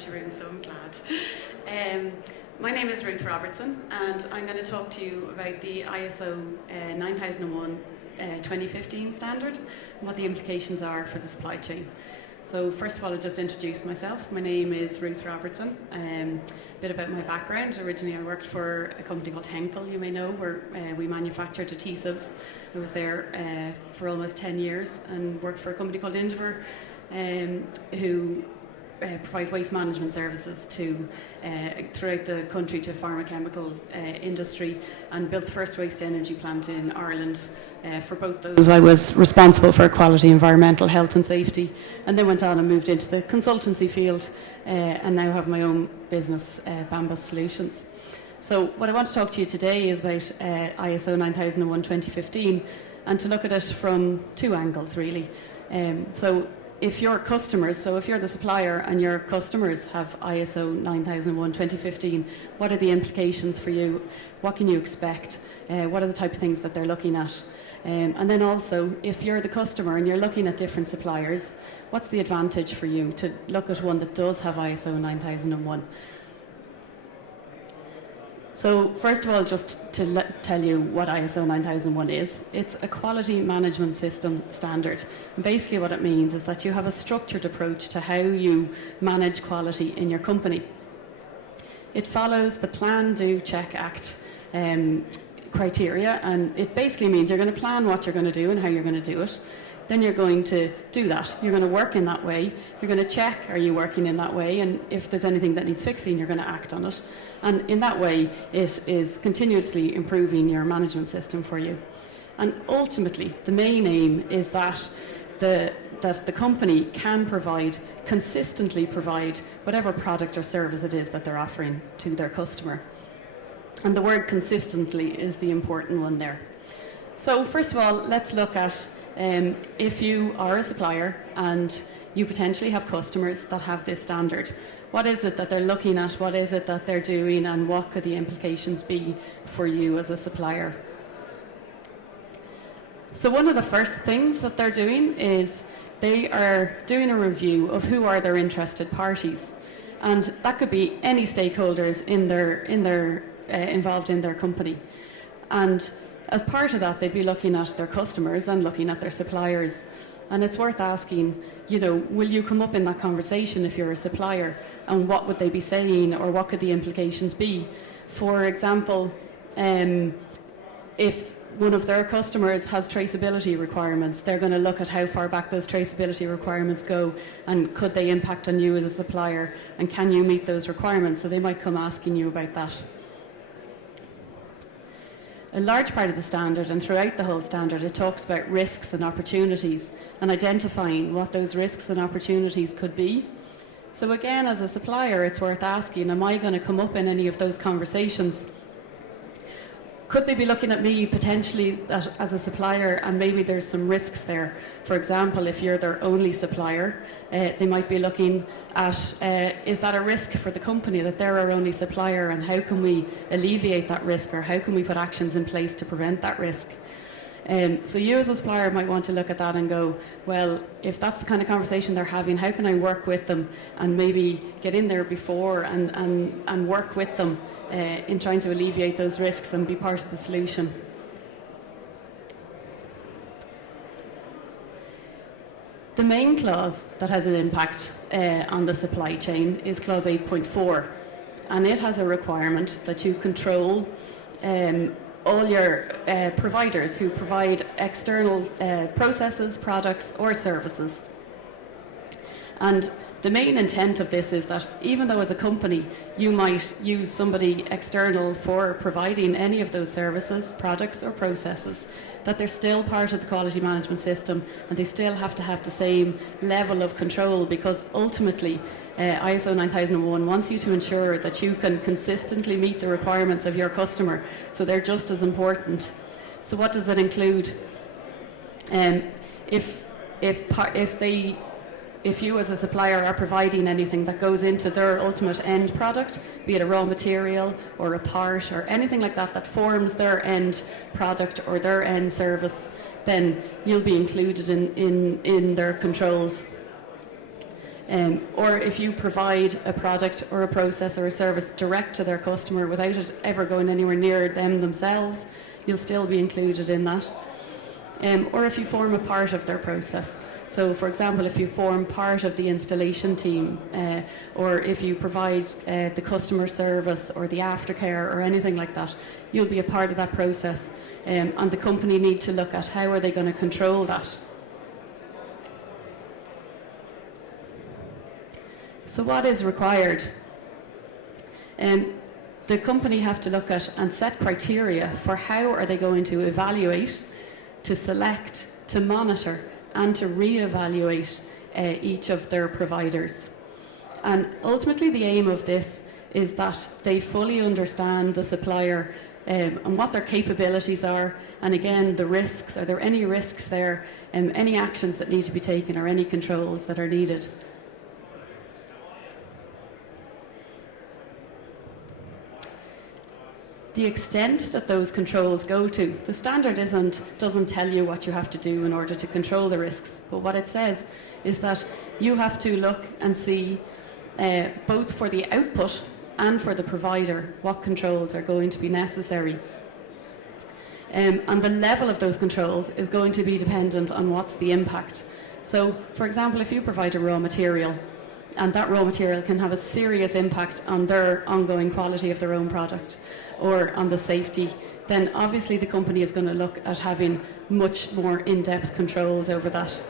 empty room, so I'm glad. My name is Ruth Robertson, and I'm going to talk to you about the ISO 9001 2015 standard and what the implications are for the supply chain. So first of all, I'll just introduce myself. My name is Ruth Robertson. A bit about my background. Originally, I worked for a company called Henkel, you may know, where we manufactured adhesives. I was there for almost 10 years and worked for a company called Indiver, who provide waste management services to throughout the country to pharmaceutical industry, and built the first waste energy plant in Ireland. For both those, I was responsible for quality, environmental, health and safety, and then went on and moved into the consultancy field, and now have my own business, Bambus Solutions. So what I want to talk to you today is about ISO 9001 2015, and to look at it from two angles really. So if your customers, so if you're the supplier and your customers have ISO 9001 2015, what are the implications for you? What can you expect? What are the type of things that they're looking at? And then also, if you're the customer and you're looking at different suppliers, what's the advantage for you to look at one that does have ISO 9001? So first of all, just to tell you what ISO 9001 is, it's a quality management system standard. And basically what it means is that you have a structured approach to how you manage quality in your company. It follows the Plan, Do, Check, Act criteria, and it basically means you're going to plan what you're going to do and how you're going to do it. Then you're going to do that. You're going to work in that way. You're going to check, are you working in that way? And if there's anything that needs fixing, you're going to act on it. And in that way, it is continuously improving your management system for you. And ultimately, the main aim is that the company can consistently provide whatever product or service it is that they're offering to their customer. And the word consistently is the important one there. So first of all, let's look at if you are a supplier and you potentially have customers that have this standard. What is it that they're looking at? What is it that they're doing? And what could the implications be for you as a supplier? So one of the first things that they're doing is they are doing a review of who are their interested parties. And that could be any stakeholders involved in their company. And as part of that, they'd be looking at their customers and looking at their suppliers. And it's worth asking, will you come up in that conversation if you're a supplier? And what would they be saying, or what could the implications be? For example, if one of their customers has traceability requirements, they're going to look at how far back those traceability requirements go, and could they impact on you as a supplier, and can you meet those requirements? So they might come asking you about that. A large part of the standard, and throughout the whole standard, it talks about risks and opportunities and identifying what those risks and opportunities could be. So again, as a supplier, it's worth asking, am I going to come up in any of those conversations? Could they be looking at me potentially as a supplier, and maybe there's some risks there? For example, if you're their only supplier, they might be looking at, is that a risk for the company that they're our only supplier, and how can we alleviate that risk, or how can we put actions in place to prevent that risk? So you as a supplier might want to look at that and go, well, if that's the kind of conversation they're having, how can I work with them and maybe get in there before and work with them in trying to alleviate those risks and be part of the solution. The main clause that has an impact on the supply chain is clause 8.4, and it has a requirement that you control all your providers who provide external processes, products or services. And the main intent of this is that even though as a company you might use somebody external for providing any of those services, products or processes, that they're still part of the quality management system, and they still have to have the same level of control, because ultimately ISO 9001 wants you to ensure that you can consistently meet the requirements of your customer, so they're just as important. So what does it include? If you as a supplier are providing anything that goes into their ultimate end product, be it a raw material or a part or anything like that that forms their end product or their end service, then you'll be included in their controls. Or if you provide a product or a process or a service direct to their customer without it ever going anywhere near them themselves, you'll still be included in that. Or if you form a part of their process. So, for example, if you form part of the installation team, or if you provide the customer service or the aftercare or anything like that, you'll be a part of that process. And the company need to look at how are they going to control that. So what is required? The company have to look at and set criteria for how are they going to evaluate, to select, to monitor and to re-evaluate each of their providers. And ultimately the aim of this is that they fully understand the supplier and what their capabilities are, and again the risks, are there any risks there, any actions that need to be taken or any controls that are needed. The extent that those controls go to, the standard doesn't tell you what you have to do in order to control the risks, but what it says is that you have to look and see both for the output and for the provider what controls are going to be necessary. And the level of those controls is going to be dependent on what's the impact. So, for example, if you provide a raw material, and that raw material can have a serious impact on their ongoing quality of their own product or on the safety, then obviously the company is going to look at having much more in-depth controls over that.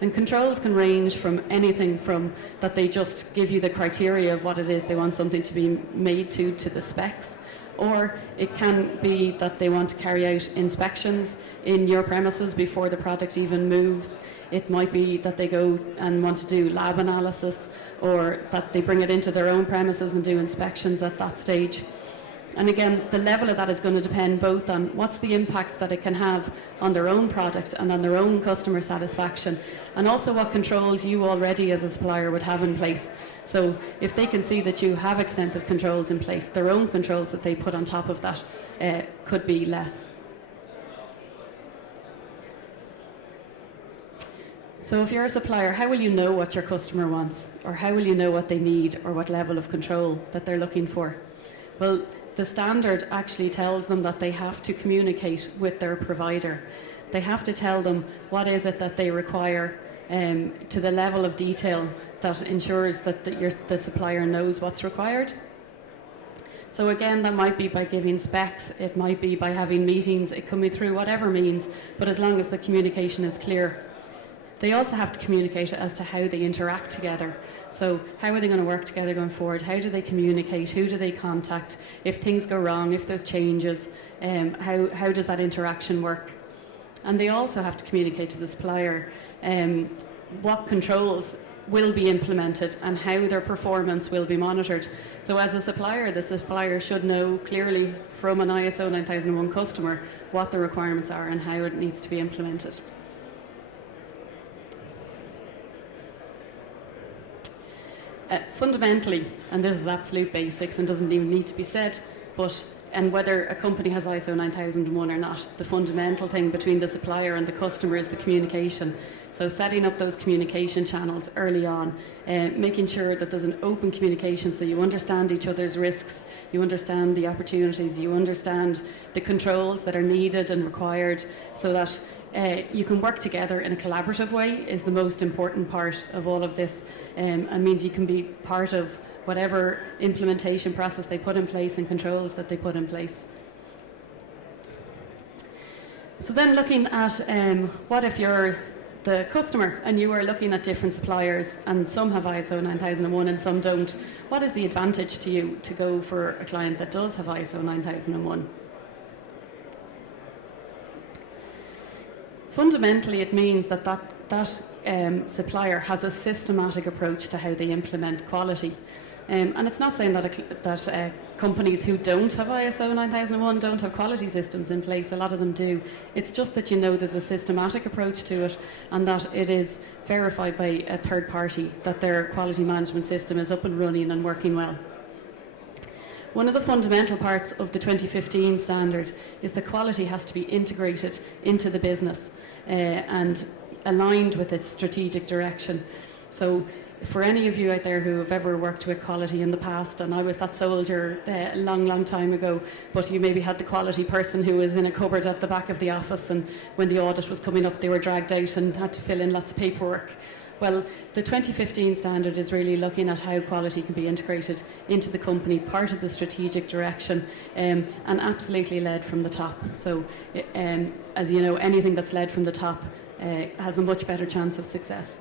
And controls can range from anything from that they just give you the criteria of what it is they want something to be made to the specs, or it can be that they want to carry out inspections in your premises before the product even moves. It might be that they go and want to do lab analysis, or that they bring it into their own premises and do inspections at that stage. And again, the level of that is going to depend both on what's the impact that it can have on their own product and on their own customer satisfaction, and also what controls you already as a supplier would have in place. So if they can see that you have extensive controls in place, their own controls that they put on top of that could be less. So if you're a supplier, how will you know what your customer wants? Or how will you know what they need or what level of control that they're looking for? Well, the standard actually tells them that they have to communicate with their provider. They have to tell them what is it that they require to the level of detail that ensures that the supplier knows what's required. So again, that might be by giving specs, it might be by having meetings, it can be through whatever means, but as long as the communication is clear. They also have to communicate as to how they interact together. So how are they going to work together going forward? How do they communicate? Who do they contact? If things go wrong, if there's changes, how does that interaction work? And they also have to communicate to the supplier what controls will be implemented and how their performance will be monitored. So as a supplier, the supplier should know clearly from an ISO 9001 customer what the requirements are and how it needs to be implemented. Fundamentally, and this is absolute basics and doesn't even need to be said, and whether a company has ISO 9001 or not, the fundamental thing between the supplier and the customer is the communication. So setting up those communication channels early on, making sure that there's an open communication so you understand each other's risks, you understand the opportunities, you understand the controls that are needed and required, so that you can work together in a collaborative way is the most important part of all of this, and means you can be part of whatever implementation process they put in place and controls that they put in place. So then looking at what if you're the customer and you are looking at different suppliers and some have ISO 9001 and some don't, what is the advantage to you to go for a client that does have ISO 9001? Fundamentally, it means that supplier has a systematic approach to how they implement quality. And it's not saying that companies who don't have ISO 9001 don't have quality systems in place. A lot of them do. It's just that there's a systematic approach to it and that it is verified by a third party that their quality management system is up and running and working well. One of the fundamental parts of the 2015 standard is that quality has to be integrated into the business and aligned with its strategic direction. So for any of you out there who have ever worked with quality in the past, and I was that soldier a long time ago, but you maybe had the quality person who was in a cupboard at the back of the office, and when the audit was coming up they were dragged out and had to fill in lots of paperwork. Well, the 2015 standard is really looking at how quality can be integrated into the company, part of the strategic direction, and absolutely led from the top. So, as you know, anything that's led from the top has a much better chance of success.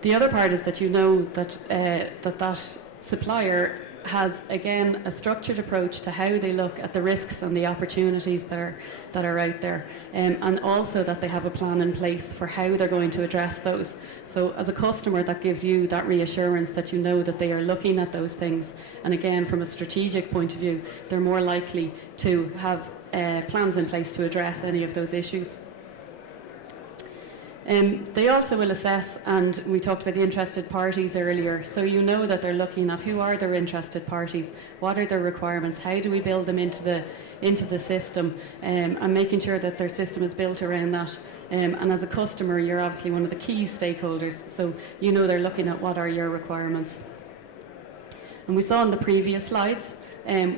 The other part is that you know that that supplier has, again, a structured approach to how they look at the risks and the opportunities that are out there, and also that they have a plan in place for how they're going to address those. So as a customer, that gives you that reassurance that you know that they are looking at those things, and again, from a strategic point of view, they're more likely to have plans in place to address any of those issues. They also will assess, and we talked about the interested parties earlier, so you know that they're looking at who are their interested parties, what are their requirements, how do we build them into the system, and making sure that their system is built around that. And as a customer, you're obviously one of the key stakeholders, so you know they're looking at what are your requirements. And we saw in the previous slides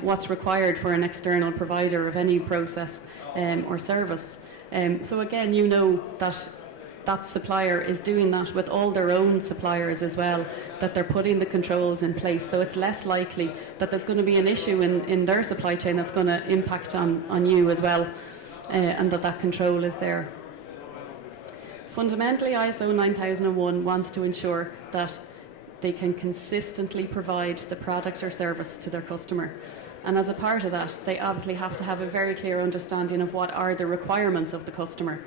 what's required for an external provider of any process or service. So again, you know that that supplier is doing that with all their own suppliers as well, that they're putting the controls in place, so it's less likely that there's going to be an issue in their supply chain that's going to impact on you as well, and that control is there. Fundamentally, ISO 9001 wants to ensure that they can consistently provide the product or service to their customer. And as a part of that, they obviously have to have a very clear understanding of what are the requirements of the customer.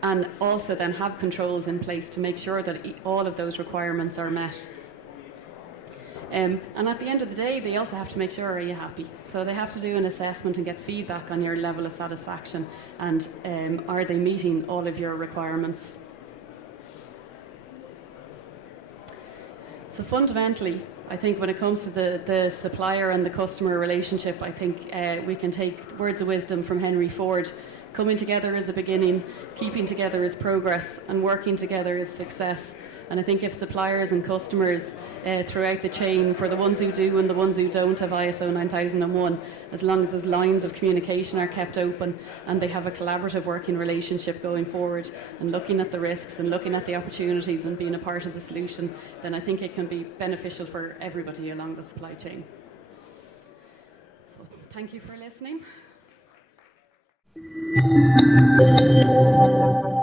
And also then have controls in place to make sure that all of those requirements are met. And at the end of the day, they also have to make sure, are you happy? So they have to do an assessment and get feedback on your level of satisfaction, and are they meeting all of your requirements? So fundamentally, I think when it comes to the supplier and the customer relationship, I think we can take words of wisdom from Henry Ford. Coming together is a beginning, keeping together is progress, and working together is success. And I think if suppliers and customers throughout the chain, for the ones who do and the ones who don't have ISO 9001, as long as those lines of communication are kept open and they have a collaborative working relationship going forward and looking at the risks and looking at the opportunities and being a part of the solution, then I think it can be beneficial for everybody along the supply chain. So thank you for listening.